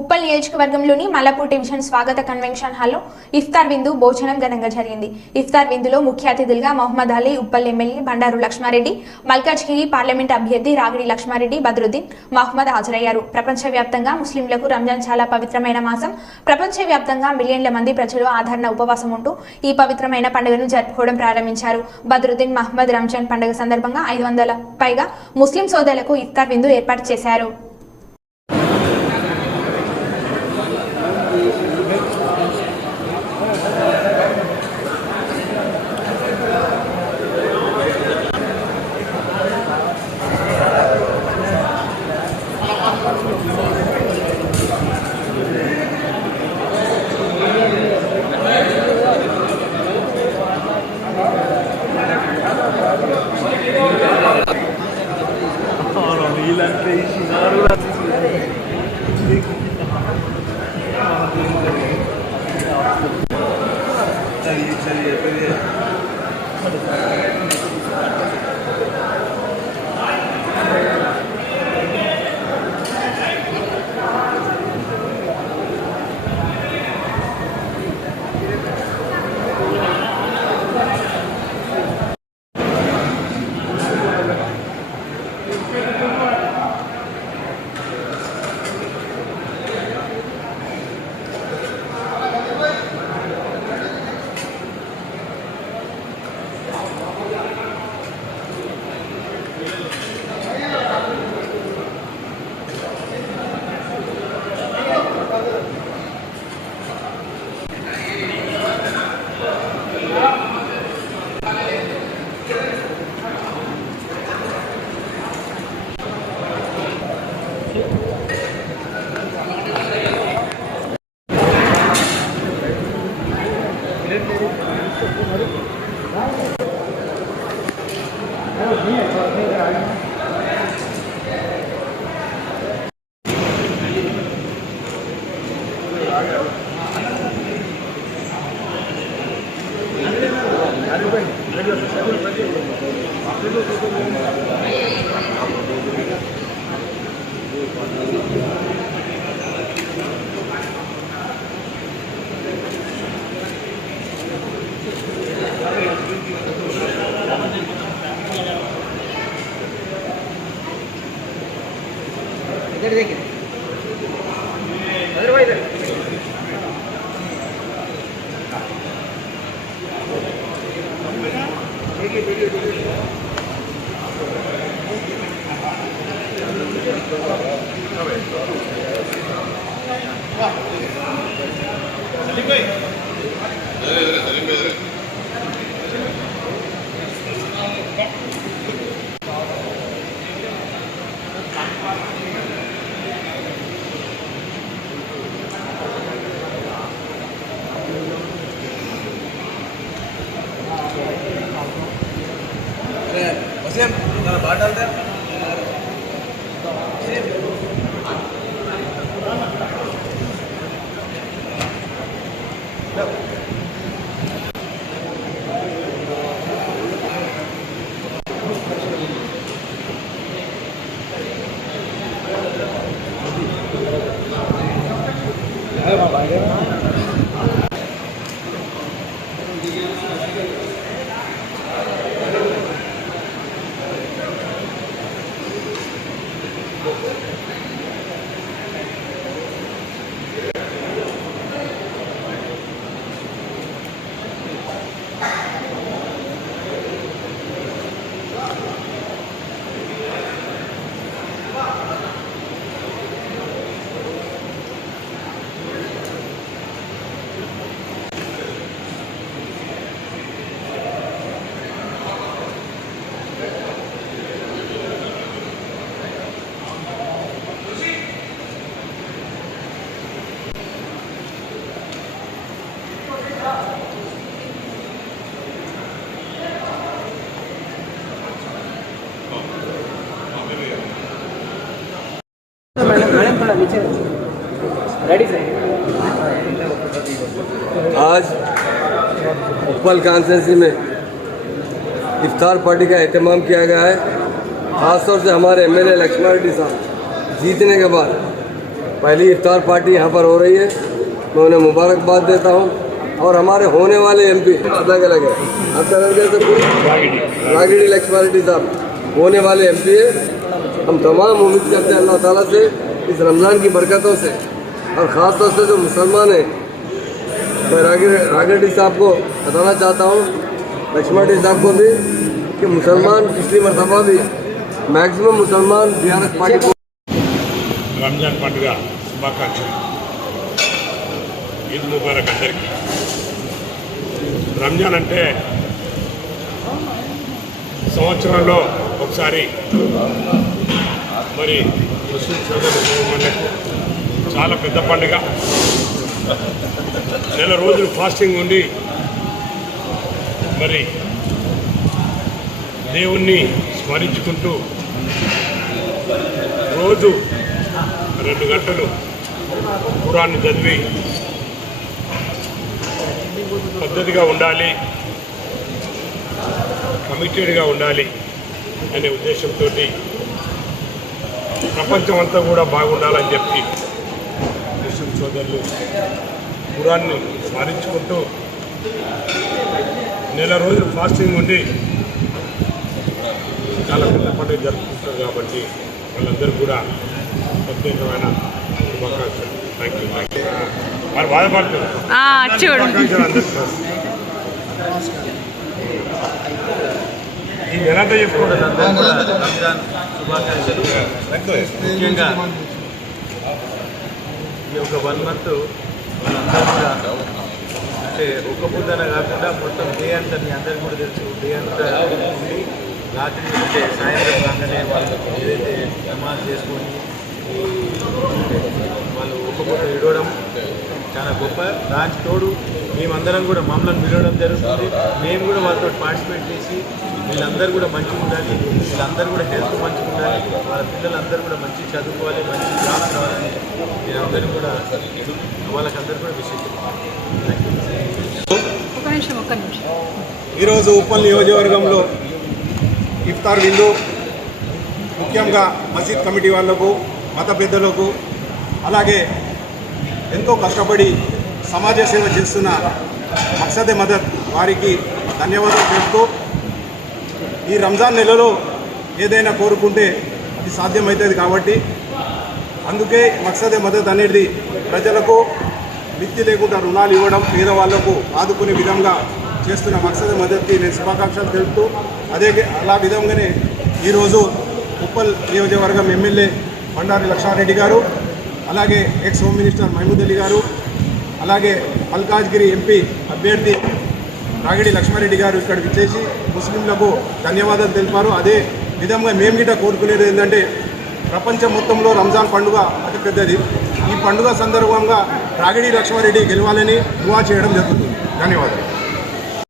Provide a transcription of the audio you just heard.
ఉప్పల్ నియోజకవర్గంలోని మల్లాపూర్ డివిజన్ స్వాగత కన్వెన్షన్ హాల్లో ఇఫ్తార్ విందు భోజనం ఘనంగా జరిగింది. ఇఫ్తార్ విందులో ముఖ్య అతిథులుగా మహమ్మద్ అలీ, ఉప్పల్ ఎమ్మెల్యే బండారు లక్ష్మారెడ్డి, మల్కాజ్గిరి పార్లమెంట్ అభ్యర్థి రాగిడి లక్ష్మారెడ్డి, బద్రుద్దీన్, మహమ్మద్ హాజరయ్యారు. ప్రపంచవ్యాప్తంగా ముస్లింలకు రంజాన్ చాలా పవిత్రమైన మాసం. ప్రపంచవ్యాప్తంగా మిలియన్ల మంది ప్రజలు ఆదరణ ఉపవాసం ఉంటూ ఈ పవిత్రమైన పండుగను జరుపుకోవడం ప్రారంభించారు. బద్రుద్దీన్ మహమ్మద్ రంజాన్ పండుగ సందర్భంగా 500 పైగా ముస్లిం సోదరులకు ఇఫ్తార్ విందు ఏర్పాటు చేశారు. बात डालते हैं आज उप्पल कॉन्स्टिट्यूंसी में इफ्तार पार्टी का एहतमाम किया गया है। ख़ासतौर से हमारे एमएलए लक्ष्मण रेड्डी साहब जीतने के बाद पहली इफ्तार पार्टी यहाँ पर हो रही है, मैं उन्हें मुबारकबाद देता हूँ। और हमारे होने वाले एमपी अलग अलग है, आपका नाम क्या सर? रागिड़ी लक्ष्मण रेड्डी साहब होने वाले एमपी है। हम तमाम उम्मीद करते हैं अल्लाह ताला से इस रमज़ान की बरकतों से, और ख़ास तौर से जो मुसलमान हैं, मैं रागिड़ी साहब को बताना चाहता हूँ, लक्ष्मण रेड्डी साहब को भी, कि मुसलमान पिछली मरतबा भी मैक्सिमम मुसलमान टीआरएस पार्टी को రంజాన్ పండుగ శుభాకాంక్షలు. ఈద్ ముబారక్ అందరికీ. రంజాన్ అంటే సంవత్సరంలో ఒకసారి మరి ముస్లిం సోదరులకు చాలా పెద్ద పండుగ. నెల రోజులు ఫాస్టింగ్ ఉండి మరి దేవుణ్ణి స్మరించుకుంటూ రోజు 2 గంటలు ఖురాన్ని చదివి పద్ధతిగా ఉండాలి, కమిటెడ్గా ఉండాలి అనే ఉద్దేశంతో ప్రపంచం అంతా కూడా బాగుండాలని చెప్పి ముస్లిం సోదరులు ఖురాన్ని స్మరించుకుంటూ నెల రోజులు ఫాస్టింగ్ ఉండి చాలా పెద్ద పండుగ జరుపుకుంటారు. కాబట్టి వాళ్ళందరూ కూడా ప్రత్యేకమైన శుభాకాంక్షలు. Thank you. మరి బాధపడుతుంది శుభాకాంక్షలు అందరికీ. ఈ నెలంతా చెప్పుకోండి. రంజాన్ శుభాకాంక్షలు. ముఖ్యంగా ఈ ఒక 1 మంత్ వాళ్ళందరూ కూడా అంటే ఒక్క పొద్దున కాకుండా మొత్తం డే అంతా మీ అందరికీ కూడా తెలుసు, డే అంతా ఉండి రాత్రి అంటే సాయంత్రం కాగానే వాళ్ళు ఏదైతే నమాజ్ చేసుకొని వాళ్ళు ఒక్క పూట విడవడం చాలా గొప్ప. దానికి తోడు మేమందరం కూడా మమ్మల్ని విడవడం జరుగుతుంది. మేము కూడా వాళ్ళతో పార్టిసిపేట్ చేసి వీళ్ళందరూ కూడా మంచిగా ఉండాలి, వీళ్ళందరూ కూడా హెల్త్ మంచిగా ఉండాలి, వాళ్ళ పిల్లలందరూ కూడా మంచిగా చదువుకోవాలి, మంచి జాబ్స్ రావాలని నేనందరూ కూడా వాళ్ళకందరూ కూడా విషయం. ఈరోజు ఉప్పల్ నియోజకవర్గంలో ఇఫ్తార్ విందు ముఖ్యంగా మసీద్ కమిటీ వాళ్లకు, మత పెద్దలకు, అలాగే ఎంతో కష్టపడి సమాజ సేవ చేస్తున్న మక్సదే మదద్ వారికి ధన్యవాదాలు తెలుపుతూ, ఈ రంజాన్ నెలలో ఏదైనా కోరుకుంటే అది సాధ్యమవుతుంది. కాబట్టి అందుకే మక్సదే మదద్ అనేది ప్రజలకు మిత్తి లేకుండా రుణాలు ఇవ్వడం, పేదవాళ్లకు ఆదుకునే విధంగా చేస్తున్న మక్సదే మదద్కి నేను శుభాకాంక్షలు తెలుపుతూ, అలా విధంగానే ఈరోజు ఉప్పల్ నియోజకవర్గం ఎమ్మెల్యే బండారి లక్ష్మారెడ్డి గారు, అలాగే ex home minister Mahmood Ali గారు, అలాగే మల్కాజ్గిరి ఎంపీ అభ్యర్థి రాగిడి లక్ష్మారెడ్డి గారు ఇక్కడికి చేసి ముస్లింలకు ధన్యవాదాలు తెలిపారు. అదే విధంగా మేము గిట్ట కోరుకునేది ఏంటంటే, ప్రపంచం మొత్తంలో రంజాన్ పండుగ అతిపెద్దది. ఈ పండుగ సందర్భంగా రాగిడి లక్ష్మారెడ్డి గెలవాలని దువా చేయడం జరుగుతుంది. ధన్యవాదాలు.